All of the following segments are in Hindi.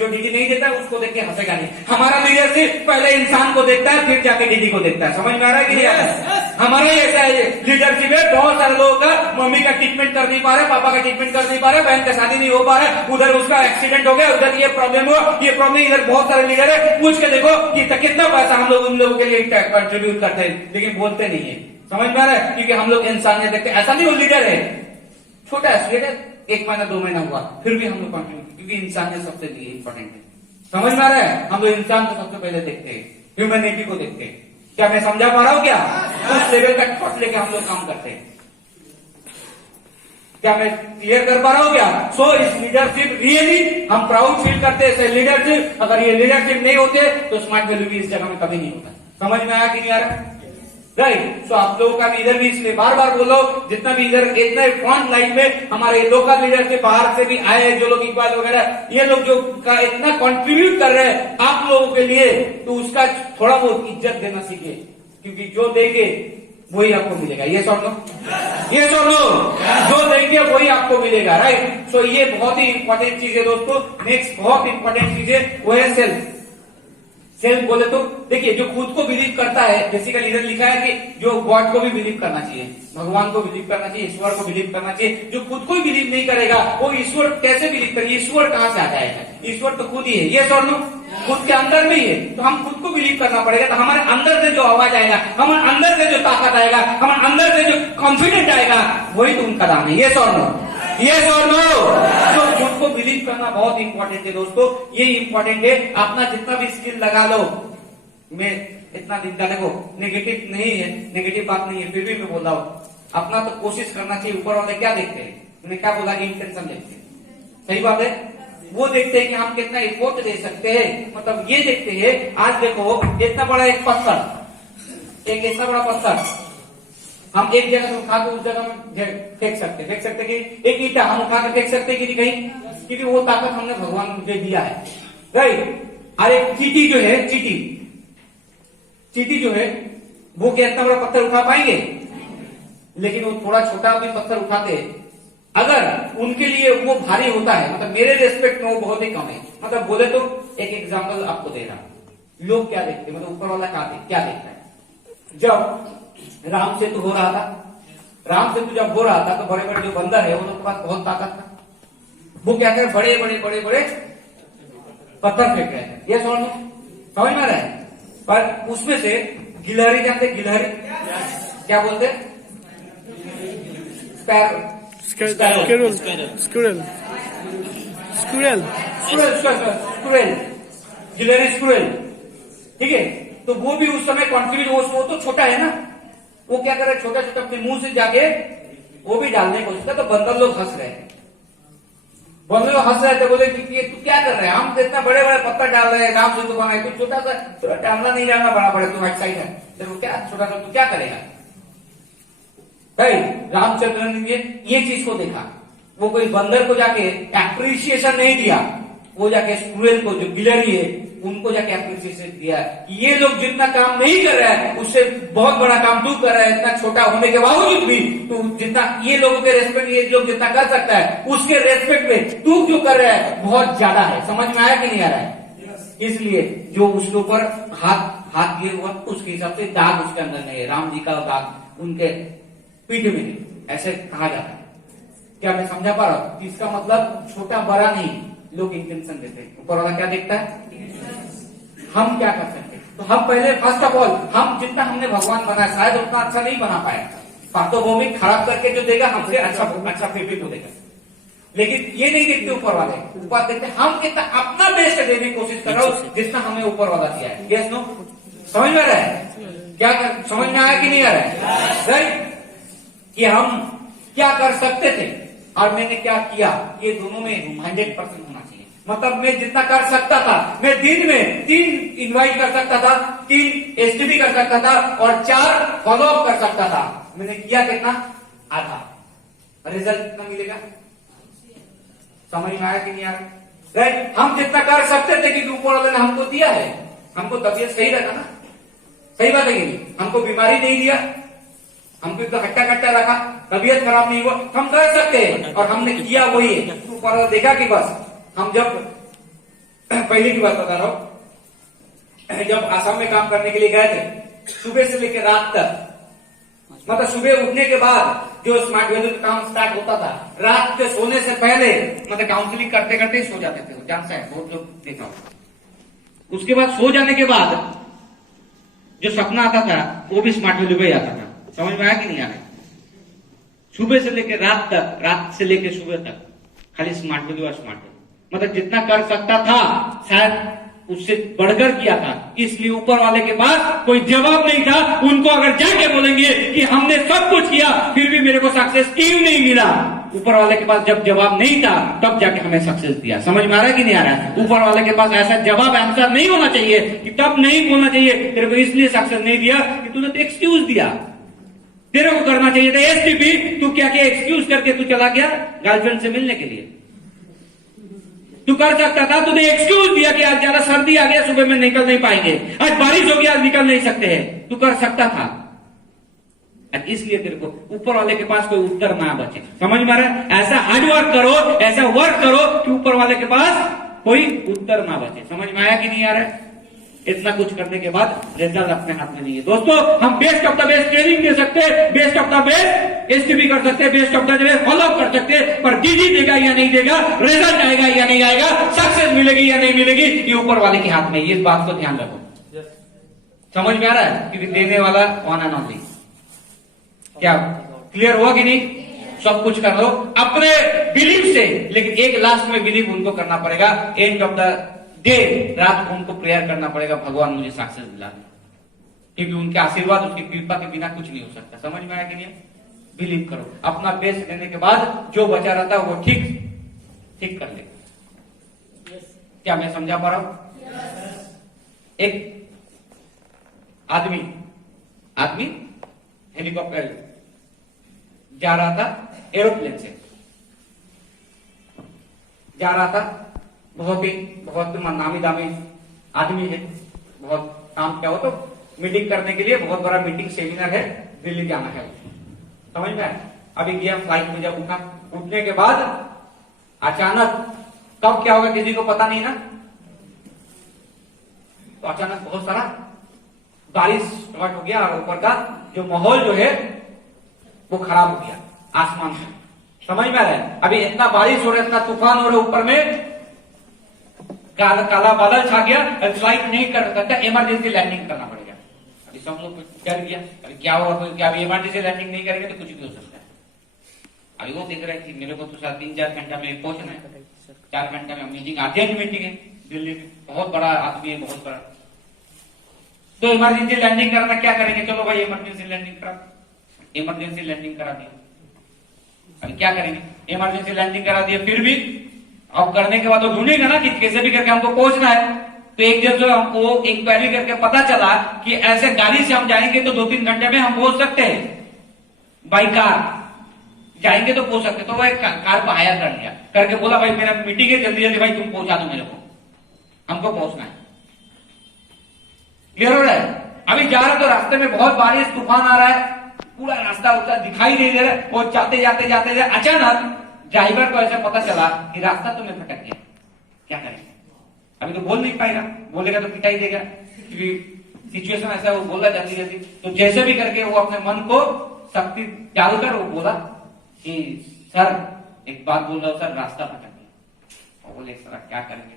जो डीडी नहीं देता उसको देख के हंसेगा नहीं। हमारा लीडरशिप पहले इंसान को देखता है, फिर जाके डीडी को देखता है। समझ में आ रहा है कि नहीं आ रहा है? हमारा ही ऐसा है लीडरशिप है। बहुत सारे लोगों का मम्मी का ट्रीटमेंट कर नहीं पा रहे, पापा का ट्रीटमेंट कर नहीं पा रहे, बहन का शादी नहीं हो पा रहा है, उधर उसका एक्सीडेंट हो गया, उधर ये प्रॉब्लम हुआ, ये प्रॉब्लम, इधर बहुत सारे लीडर है। पूछ के देखो कि कितना पैसा हम लोग उन लोगों के लिए कंट्रीब्यूट करते हैं, लेकिन बोलते नहीं है। समझ में आ रहा है? क्योंकि हम लोग इंसानियत देखते, ऐसा नहीं वो लीडर है, छोटा लीडर 1 महीना 2 महीना हुआ, फिर भी हम लोग कंट्रीब्यूट, क्योंकि इंसानियत सबसे लिए इंपॉर्टेंट है। समझ में आ रहा है? हम लोग इंसान को सबसे पहले देखते हैं, ह्यूमैनिटी को देखते हैं। क्या मैं समझा पा रहा हूं? क्या उस लेवल का थॉट लेके हम लोग काम करते हैं? क्या मैं क्लियर कर पा रहा हूं? क्या सो इस लीडरशिप रियली हम प्राउड फील करते हैं लीडरशिप। अगर ये लीडरशिप नहीं होते तो स्मार्ट वैल्यू भी इस जगह में कभी नहीं होता। समझ में आया कि नहीं आ रहा? राइट। सो आप लोगों का भी इधर भी इसलिए बार बार बोलो, जितना भी इधर इतने फ्रंट लाइन में हमारे लोकल लीडर से बाहर से भी आए जो लोग इकबाल वगैरह, ये लोग जो का इतना कंट्रीब्यूट कर रहे हैं आप लोगों के लिए, तो उसका थोड़ा बहुत इज्जत देना सीखिए, क्योंकि जो देंगे वही आपको मिलेगा। ये सुन लो, ये सुन लो, जो देंगे वही आपको मिलेगा। राइट। सो ये बहुत ही इंपॉर्टेंट चीज है दोस्तों। नेक्स्ट बहुत इंपॉर्टेंट चीज है वो है सेल्फ। सेल्फ बोले तो देखिए, जो खुद को बिलीव करता है, बेसिकली इधर लिखा है कि जो गॉड को भी बिलीव करना चाहिए, भगवान को बिलीव करना चाहिए, ईश्वर को बिलीव करना चाहिए। जो खुद को ही बिलीव नहीं करेगा वो ईश्वर कैसे बिलीव करेगा? ईश्वर कहां से आ जाएगा? ईश्वर तो खुद ही है। ये सुन लो, खुद के अंदर में ही है, तो हम खुद को बिलीव करना पड़ेगा। तो हमारे अंदर से जो आवाज आएगा, हमारे अंदर से जो ताकत आएगा, हमारे अंदर से जो कॉन्फिडेंट आएगा, वही तो उनका दाम है। ये सुन लो, ये सुन लो। तो खुद को बिलीव करना बहुत इंपॉर्टेंट है दोस्तों। ये इंपॉर्टेंट है। अपना जितना भी स्किल लगा लो, मैं इतना दिन का देखो नेगेटिव नहीं है, नेगेटिव बात नहीं है, फिर भी मैं बोल रहा हूँ, अपना तो कोशिश करना चाहिए। ऊपर वाले क्या देखते हैं? मैंने क्या बोला कि इंटेंशन देखते हैं। सही बात है। वो देखते हैं कि हम कितना एफर्ट दे सकते हैं। मतलब ये देखते हैं, आज देखो इतना बड़ा एक पत्थर, एक इतना बड़ा पत्थर हम एक जगह से उठा के उस जगह में फेंक सकते कि एक ईटा हम उठा के फेंक सकते कि कहीं, क्योंकि वो ताकत हमने भगवान को मुझे दिया है। राइट। और एक चींटी जो है, चींटी जो है वो क्या इतना बड़ा पत्थर उठा पाएंगे? लेकिन वो थोड़ा छोटा भी पत्थर उठाते हैं, अगर उनके लिए वो भारी होता है, मतलब मेरे रेस्पेक्ट में वो बहुत ही कम है। मतलब बोले तो एक एग्जांपल आपको दे रहा हूं, लोग क्या देखते, मतलब ऊपर वाला क्या देखता है? जब राम सेतु हो रहा था, राम सेतु जब हो रहा था तो बड़े बड़े जो बंदर है उनके पास बहुत ताकत था, वो क्या कर बड़े बड़े बड़े बड़े पत्थर फेंक रहे थे। ये समझ में आ रहा है? पर उसमें से गिलहरी जानते, गिलहरी क्या बोलते? स्क्विरल। ठीक है। तो वो भी उस समय कॉन्ट्रीब्यूट, वो तो छोटा है ना, वो क्या कर रहे, छोटा छोटा अपने मुंह से जाके वो भी डालने की कोशिश कर। तो बंदर लोग हंस रहे हैं, बंदर लोग हंस रहे थे, बोले कि ये तू क्या कर रहे हैं? हम तो इतना बड़े बड़े पत्थर डाल रहे हैं, राम सेतु बनाए, तू छोटा सा डालना नहीं डालना, बड़ा बड़ा तू एक्साइड है, तो क्या छोटा सा तू क्या करेगा? भाई रामचंद्र ने ये चीज को देखा, वो कोई बंदर को जाके एप्रिसिएशन नहीं दिया, वो जाके स्क्विरल को, जो गिलहरी है, उनको जाके एप्रिसिएशन दिया। ये लोग जितना काम नहीं कर रहा है उससे बहुत बड़ा काम तू कर रहा है, इतना छोटा होने के बावजूद भी तू जितना, ये लोगों के रेस्पेक्ट ये लोग जितना कर सकता है उसके रेस्पेक्ट में तू जो कर रहा है बहुत ज्यादा है। समझ में आया कि नहीं आ रहा है? इसलिए जो उसके ऊपर हाथ ये हुआ, उसके हिसाब से दाग उसके अंदर नहीं है, राम जी का दाग उनके पीठ में नहीं, ऐसे कहा जाता है। क्या मैं समझा पा रहा हूं? इसका मतलब छोटा बड़ा नहीं, लोग इंटेंशन देते हैं। ऊपर वाला क्या देखता है? हम क्या कर सकते हैं? तो हम पहले फर्स्ट ऑफ ऑल, हम जितना हमने भगवान बनाया शायद उतना अच्छा नहीं बना पाया, पार्थोभौमिक खराब करके जो देगा हमसे अच्छा फिर भी तो देगा। लेकिन ये नहीं देखते ऊपर वाले, ऊपर देखते हम कितना अपना बेस्ट देने की कोशिश कर रहा हूं जितना हमें ऊपर वाला दिया है। Yes no? समझ में आ रहा है? क्या समझ में आया कि नहीं आ रहा है? राइट। कि हम क्या कर सकते थे और मैंने क्या किया, ये दोनों में 100% होना चाहिए। मतलब मैं जितना कर सकता था, मैं दिन में 3 इनवाइट कर सकता था, 3 एसटीडी कर सकता था और 4 फॉलोअप कर सकता था। मैंने किया कितना? आधा। रिजल्ट कितना मिलेगा? समझ में आया कि नहीं आया? राइट। हम जितना कर सकते थे क्योंकि ऊपर वाले ने हमको दिया है, हमको तबीयत सही रखा ना, सही बात है कि नहीं? हमको बीमारी नहीं दिया, हमको एकदम हट्टा कट्टा रखा, तबीयत खराब नहीं हुआ, हम कर सकते हैं और हमने किया वही है। ऊपर देखा कि बस हम जब पहले की बात बता रहा हूं, जब आसाम में काम करने के लिए गए थे, सुबह से लेकर रात तक, मतलब सुबह उठने के बाद जो स्मार्ट वैल्यू का काम स्टार्ट होता था, रात के सोने से पहले मतलब काउंसलिंग करते करते ही सो जाते थे, जानता है बहुत लोग देखा हो। उसके बाद सो जाने के बाद जो सपना आता था वो भी स्मार्ट वैल्यू पे ही आता था। समझ में आया कि नहीं आया? सुबह से लेकर रात तक, रात से लेकर सुबह तक खाली स्मार्ट वैल्यू और स्मार्ट वैल्यू, मतलब जितना कर सकता था शायद उससे बढ़कर किया था, इसलिए ऊपर वाले के पास कोई जवाब नहीं था। उनको अगर जाके बोलेंगे कि हमने सब कुछ किया फिर भी मेरे को सक्सेस क्यों नहीं मिला, ऊपर वाले के पास जब जवाब नहीं था तब जाके हमें सक्सेस दिया। समझ में आ रहा है कि नहीं आ रहा है? ऊपर वाले के पास ऐसा जवाब आंसर नहीं होना चाहिए कि तब नहीं बोलना चाहिए तेरे को इसलिए सक्सेस नहीं दिया कि तूने तो एक्सक्यूज दिया, तेरे को करना चाहिए था एसटीपी, तू क्या क्या एक्सक्यूज करके तू चला गया गर्लफ्रेंड से मिलने के लिए। तू कर सकता था, तूने एक्सक्यूज दिया कि आज ज्यादा सर्दी आ गया, सुबह में निकल नहीं पाएंगे, आज बारिश हो गया, आज निकल नहीं सकते हैं, तू कर सकता था। इसलिए तेरे को ऊपर वाले के पास कोई उत्तर ना बचे। समझ में आ रहा है? ऐसा हार्ड वर्क करो, ऐसा वर्क करो कि ऊपर वाले के पास कोई उत्तर ना बचे। समझ में आया कि नहीं आ रहा है? इतना कुछ करने के बाद रिजल्ट अपने हाथ में नहीं है। दोस्तों, हम best of the best training दे सकते हैं, best of the best STP कर सकते हैं, best of the best follow up कर सकते हैं, पर डीजी देगा या नहीं देगा, रिजल्ट आएगा या नहीं आएगा, सक्सेस मिलेगी या नहीं मिलेगी, ये ऊपर वाले के हाथ में। इस बात को ध्यान रखो। समझ में आ रहा है? क्योंकि देने वाला वन एंड ओनली। क्या क्लियर हुआ कि नहीं? सब कुछ कर लो अपने बिलीव से, लेकिन एक लास्ट में बिलीव उनको करना पड़ेगा। एंड ऑफ द डे रात को उनको प्रेयर करना पड़ेगा, भगवान मुझे सक्सेस दिला दे, क्योंकि उनके आशीर्वाद, उसकी कृपा के बिना कुछ नहीं हो सकता। समझ में आया कि नहीं? बिलीव करो, अपना बेस्ट देने के बाद जो बचा रहता है वो ठीक कर ले। क्या मैं समझा पा रहा हूं? एक आदमी हेलीकॉप्टर जा रहा था, एरोप्लेन से जा रहा था, बहुत नामी दामी आदमी है, बहुत काम क्या हो तो मीटिंग करने के लिए, बहुत बड़ा मीटिंग सेमिनार है, दिल्ली जाना है। समझ में? अभी गया फ्लाइट में, जब उठने के बाद अचानक, कब क्या होगा किसी को पता नहीं ना, तो अचानक बहुत सारा बारिश स्टार्ट हो गया और ऊपर का जो माहौल जो है वो खराब हो गया आसमान में। समझ में आ रहा है? अभी इतना बारिश हो रहा है, इतना तूफान हो रहा है, ऊपर में काला बादल छा गया, फ्लाइट नहीं कर सकता, इमरजेंसी लैंडिंग करना पड़ेगा। अभी सब लोग डर गया, अभी क्या होगा, क्या अभी इमरजेंसी लैंडिंग नहीं करेंगे तो कुछ भी हो सकता है। अभी वो देख रहे हैं कि मेरे को तो 3-4 घंटा में पहुंचना है, 4 घंटा में मीटिंग, अर्जेंट मीटिंग है दिल्ली में, बहुत बड़ा आदमी है, बहुत बड़ा, तो इमरजेंसी लैंडिंग करना, क्या करेंगे? चलो भाई इमरजेंसी लैंडिंग करा, इमरजेंसी लैंडिंग करा दिया। अभी क्या करेंगे? इमरजेंसी लैंडिंग करा दिया, फिर भी अब करने के बाद तो ढूंढेगा ना कि कैसे भी करके हमको पहुंचना है। तो एक जब जो हमको इंक्वायरी करके पता चला कि ऐसे गाड़ी से हम जाएंगे तो 2-3 घंटे में हम पहुंच सकते हैं, बाई कार जाएंगे तो पहुंच सकते, तो वह कार को हायर कर लिया, करके बोला भाई मेरा मीटिंग है, जल्दी जल्दी भाई तुम पहुंचा दो मेरे को, हमको पहुंचना है। क्लियर हो रहा है? अभी जा रहा तो रास्ते में बहुत बारिश, तूफान आ रहा है, पूरा रास्ता उतना दिखाई नहीं दे रहा है, और जाते अचानक ड्राइवर को ऐसा पता चला कि रास्ता तुम्हें भटक गया, क्या करेंगे? अभी तो बोल नहीं पाएगा, बोलेगा तो पिटाई देगा, क्योंकि सिचुएशन ऐसा, वो बोला जल्दी। तो जैसे भी करके वो अपने मन को शक्ति डालकर वो बोला कि सर एक बात बोल रहा हूं सर, रास्ता भटक गया। और बोले सर क्या करेंगे,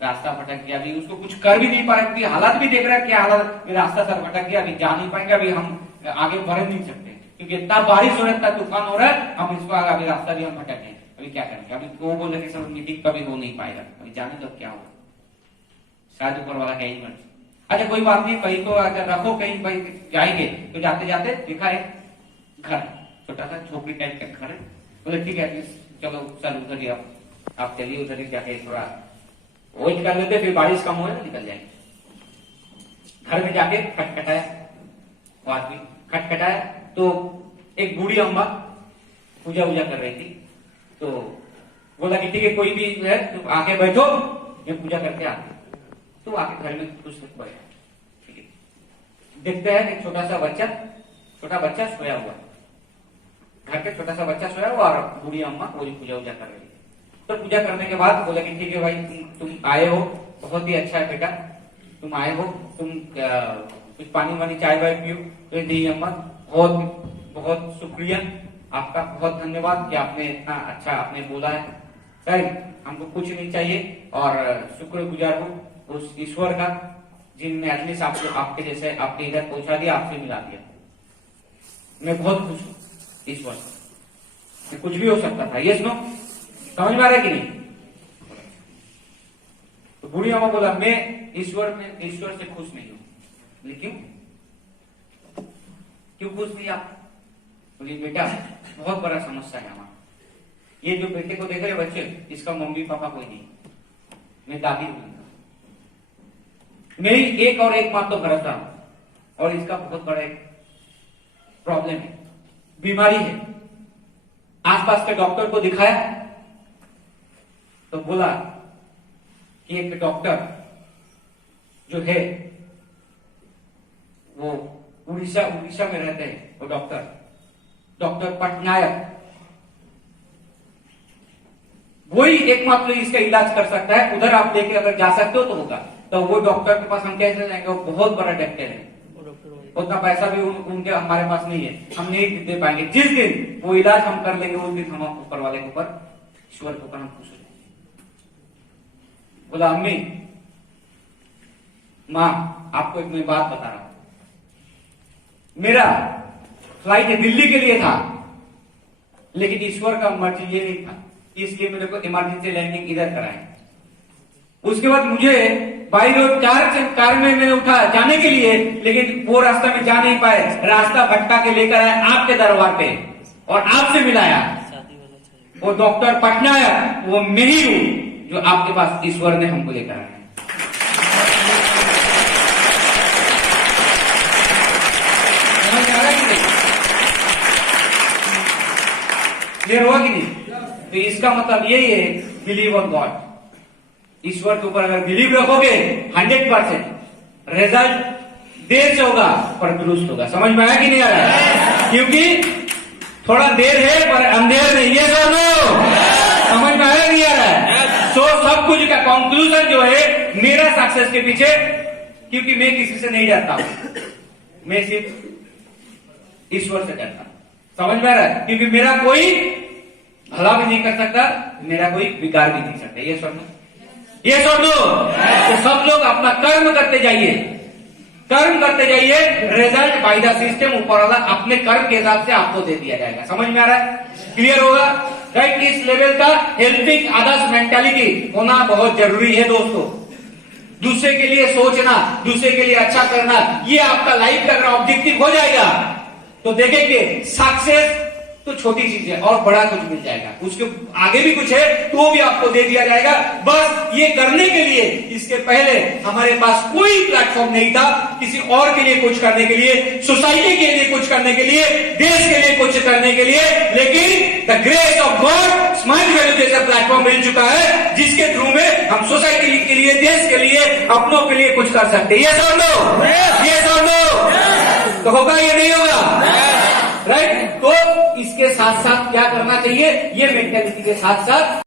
रास्ता भटक गया, अभी उसको कुछ कर भी नहीं पा रहे, क्योंकि हालात भी देख रहा है, क्या हालात, रास्ता सर भटक गया, अभी जा नहीं पाएंगे, अभी हम आगे बढ़ नहीं सकते, क्योंकि इतना बारिश हो रहा है, इतना तूफान हो रहा है, हम इसको अभी रास्ता भी हम भटक गए, अभी क्या करेंगे? अभी वो बोल रहे सर मीटिंग कभी हो नहीं पाएगा, अभी जाने दो, क्या होगा, शायद ऊपर वाला कहीं मर्जी। अच्छा कोई बात नहीं, कहीं तो अगर रखो, कहीं भाई जाएंगे तो जाते जाते देखा है घर, छोटा सा झोपड़ी टाइप का घर है, बोले ठीक है चलो सर उधर ही आप चलिए, उधर ही जाके थोड़ा वेट कर लेते, फिर बारिश कम हो निकल जाएंगे। घर में जाके खटखटाया, वो आदमी खटखटाया तो एक बूढ़ी अम्मा पूजा वूजा कर रही थी, तो बोला कि ठीक है कोई भी है तुम आके बैठो, ये पूजा करके आते, तो आके घर में कुछ बैठा, ठीक है। देखते हैं कि छोटा बच्चा सोया हुआ, घर पे छोटा सा बच्चा सोया हुआ, और बूढ़ी अम्मा पूरी पूजा वूजा कर रही है। तो पूजा करने के बाद बोला कि ठीक है भाई तुम आए हो, बहुत ही अच्छा है बेटा, तुम आए हो, तुम कुछ पानी वानी चाय वाय पियो, तो नहीं अम्मा, बहुत बहुत शुक्रिया आपका, बहुत धन्यवाद कि आपने इतना अच्छा आपने बोला है। सर हमको कुछ नहीं चाहिए और शुक्रगुजार हूँ उस ईश्वर का जिनने एटलीस्ट आपके जैसे आपके इधर पहुंचा दिया, आपसे मिला दिया। मैं बहुत खुश हूँ ईश्वर से, कुछ भी हो सकता था। यस नो, समझ में आ रहा है कि नहीं? तो बूढ़ी अम्मा बोला मैं ईश्वर से खुश नहीं हूं। लेकिन क्यों खुश नहीं आप? बोली बेटा बहुत बड़ा समस्या है हमारा, ये जो बेटे को देख रहे बच्चे, इसका मम्मी पापा कोई नहीं, मैं दादी हूं, मेरी एक और एक मात्र भरोसा हूं, और इसका बहुत बड़ा एक प्रॉब्लम है, बीमारी है। आसपास के डॉक्टर को दिखाया तो बोला कि एक डॉक्टर जो है वो उड़ीसा में रहते हैं, वो डॉक्टर पटनायक, वही एकमात्र इसका इलाज कर सकता है। उधर आप लेके अगर जा सकते हो तो होगा। तो वो डॉक्टर के पास हम कैसे जाएंगे? वो बहुत बड़ा डॉक्टर है, उतना पैसा भी उनके हमारे पास नहीं है, हम नहीं दे पाएंगे। जिस दिन वो इलाज हम कर लेंगे उस दिन हम ऊपर वाले के ऊपर, ईश्वर के ऊपर हम खुश हो जाएंगे। बोला अम्मी, माँ आपको एक मैं बात बता रहा हूं, मेरा फ्लाइट दिल्ली के लिए था, लेकिन ईश्वर का मर्जी ये नहीं था, इसलिए मेरे को इमरजेंसी लैंडिंग इधर कराए। उसके बाद मुझे बाई रोड कार में मैंने उठा जाने के लिए, लेकिन वो रास्ता में जा नहीं पाए, रास्ता भटका के लेकर आए आपके दरबार पे और आपसे मिलाया। वो डॉक्टर पटनायक वो मैं ही हूं जो आपके पास ईश्वर ने हमको लेकर आया। समझ में आ रहा है कि नहीं? क्लियर हुआ कि नहीं? तो इसका मतलब यही है, बिलीव ऑन गॉड। ईश्वर के ऊपर अगर बिलीव रखोगे 100% रिजल्ट देर से होगा पर दुरुस्त होगा। समझ में आया कि नहीं आ रहा है? क्योंकि थोड़ा देर है पर अंधेर नहीं है दोनों। समझ में आया नहीं आ रहा है? सो सब कुछ का कंक्लूजन जो है मेरा सक्सेस के पीछे, क्योंकि मैं किसी से नहीं डरता हूं, मैं सिर्फ ईश्वर से डरता हूं। समझ में आ रहा है? क्योंकि मेरा कोई भला भी नहीं कर सकता, मेरा कोई बिगाड़ भी नहीं सकता। ये सुन लो, ये सुन लो। तो सब लोग अपना कर्म करते जाइए, कर्म करते जाइए, रिजल्ट बाय द सिस्टम ऊपर वाला अपने कर्म के हिसाब से आपको दे दिया जाएगा। समझ में आ रहा है? क्लियर होगा? राइट? इस लेवल का हेल्पिंग अदर्स मेंटालिटी होना बहुत जरूरी है दोस्तों। दूसरे के लिए सोचना, दूसरे के लिए अच्छा करना, ये आपका लाइफ का अगर ऑब्जेक्टिव हो जाएगा तो देखेंगे सक्सेस तो छोटी चीज है और बड़ा कुछ मिल जाएगा। उसके आगे भी कुछ है तो भी आपको दे दिया जाएगा। बस ये करने के लिए इसके पहले हमारे पास कोई प्लेटफॉर्म नहीं था किसी और के लिए कुछ करने के लिए, सोसाइटी के लिए कुछ करने के लिए, देश के लिए कुछ करने के लिए। लेकिन the grace of God smile value जैसा प्लेटफॉर्म मिल चुका है जिसके थ्रू में हम सोसाइटी के लिए, देश के लिए, अपनों के लिए कुछ कर सकते हैं। ये समझ लो, ये समझ लो। तो होगा ये नहीं होगा? राइट? तो इसके साथ साथ क्या करना चाहिए? ये मेंटेलिटी के साथ साथ